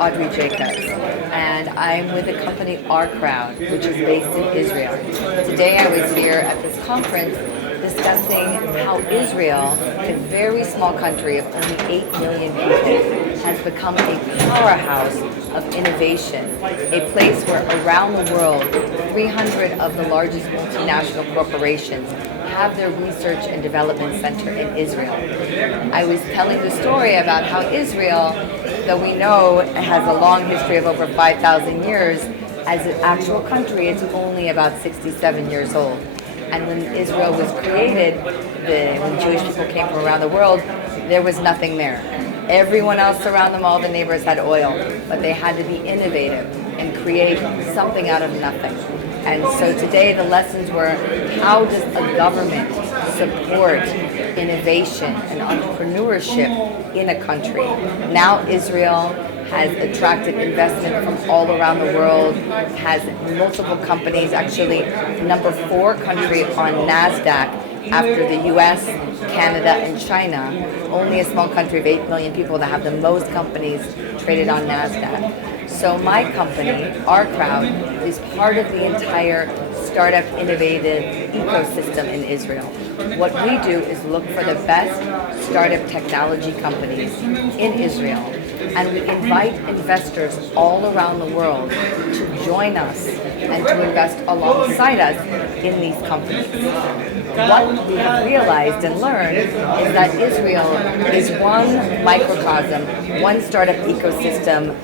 Audrey Jacobs, and I'm with the company OurCrowd, which is based in Israel. Today I was here at this conference discussing how Israel, a very small country of only 8 million people, has become a powerhouse of innovation, a place where around the world 300 of the largest multinational corporations have their research and development center in Israel. I was telling the story about how Israel, though we know it has a long history of over 5,000 years, as an actual country it's only about 67 years old. And when Israel was created, when Jewish people came from around the world, there was nothing there. Everyone else around them, all the neighbors had oil, but they had to be innovative and create something out of nothing. And so today the lessons were, how does a government support innovation and entrepreneurship in a country? Now Israel has attracted investment from all around the world, has multiple companies, actually number 4 country on NASDAQ after the US, Canada, and China. Only a small country of 8 million people that have the most companies traded on NASDAQ. So my company, OurCrowd, is part of the entire startup innovative ecosystem in Israel. What we do is look for the best startup technology companies in Israel, and we invite investors all around the world to join us and to invest alongside us in these companies. What we have realized and learned is that Israel is one microcosm, one startup ecosystem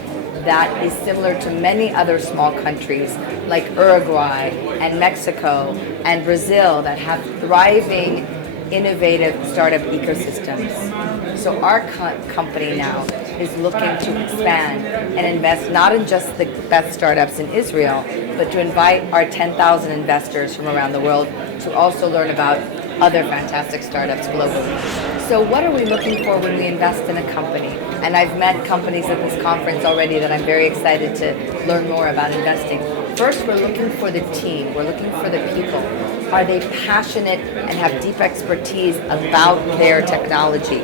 that is similar to many other small countries like Uruguay and Mexico and Brazil that have thriving, innovative startup ecosystems. So our company now is looking to expand and invest not in just the best startups in Israel, but to invite our 10,000 investors from around the world to also learn about other fantastic startups globally. So what are we looking for when we invest in a company? And I've met companies at this conference already that I'm very excited to learn more about investing. First, we're looking for the team. We're looking for the people. Are they passionate and have deep expertise about their technology?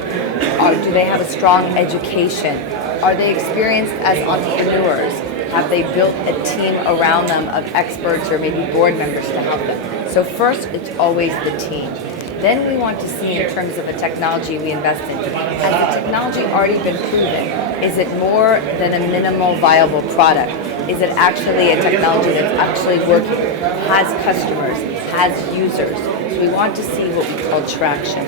Or do they have a strong education? Are they experienced as entrepreneurs? Have they built a team around them of experts or maybe board members to help them? So first, it's always the team. Then we want to see in terms of the technology we invest in. Has the technology already been proven? Is it more than a minimal viable product? Is it actually a technology that's actually working, has customers, has users? So we want to see what we call traction.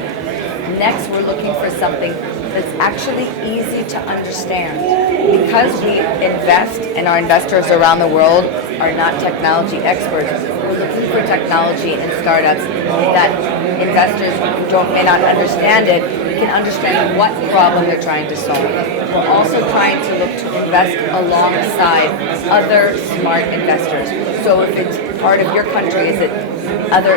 Next, we're looking for something that's actually easy to understand. Because we invest and our investors around the world are not technology experts, we're looking for technology and startups that investors who may not understand it can understand what problem they're trying to solve. We're also trying to look to invest alongside other smart investors. So if it's part of your country, is it other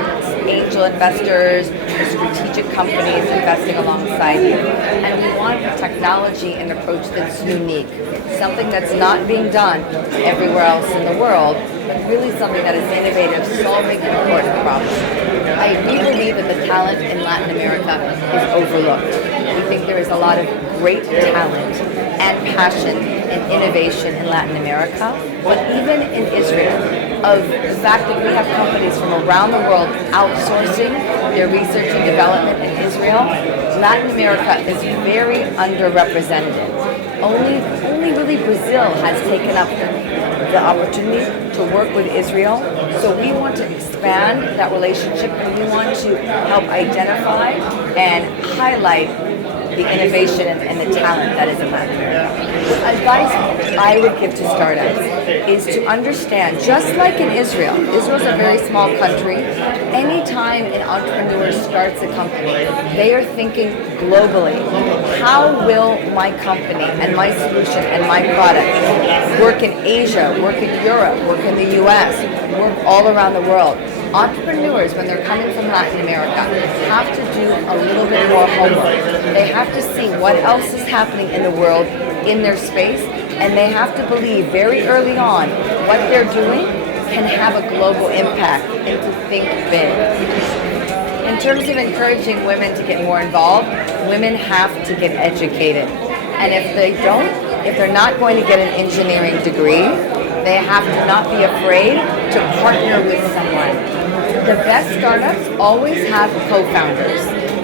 angel investors, strategic companies investing alongside you? And we want technology and approach that's unique, something that's not being done everywhere else in the world, but really something that is innovative, solving an important problem. We believe that the talent in Latin America is overlooked. We think there is a lot of great talent and passion and innovation in Latin America, but even in Israel, of the fact that we have companies from around the world outsourcing their research and development in Israel, Latin America is very underrepresented. Only really Brazil has taken up the opportunity to work with Israel. So we want to expand that relationship, and we want to help identify and highlight the innovation and the talent that is in Latin America. The advice I would give to startups is to understand, just like in Israel, Israel's a very small country. Anytime an entrepreneur starts a company, they are thinking globally. How will my company and my solution and my product work in Asia, work in Europe, work in the US, work all around the world? Entrepreneurs, when they're coming from Latin America, have to do a little bit more homework. They have to see what else is happening in the world in their space, and they have to believe very early on what they're doing can have a global impact, and to think big. In terms of encouraging women to get more involved, women have to get educated. And if they don't, if they're not going to get an engineering degree, they have to not be afraid to partner with someone. The best startups always have co-founders.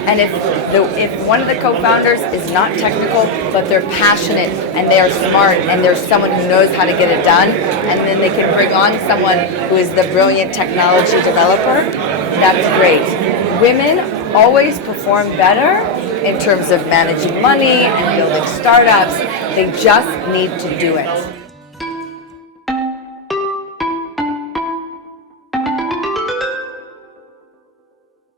And if one of the co-founders is not technical, but they're passionate and they are smart and there's someone who knows how to get it done, and then they can bring on someone who is the brilliant technology developer, that's great. Women always perform better in terms of managing money and building startups. They just need to do it.